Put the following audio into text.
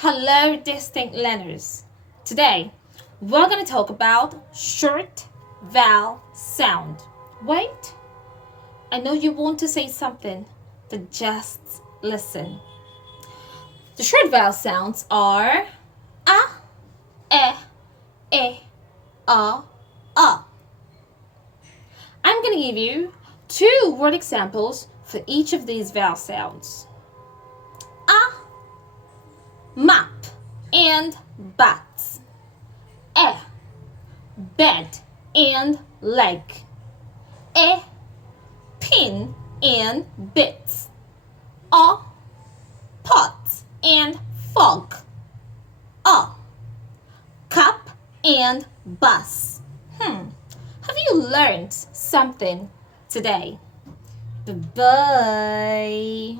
Hello, distinct learners. Today, we're going to talk about short vowel sound. Wait, I know you want to say something, but just listen. The short vowel sounds are a, e, a. I'm going to give you 2 word examples for each of these vowel sounds. A, map and bats. E, bed and leg. E, pin and bits. A, pot and fog. A, cup and bus. Have you learned something today? Bye-bye.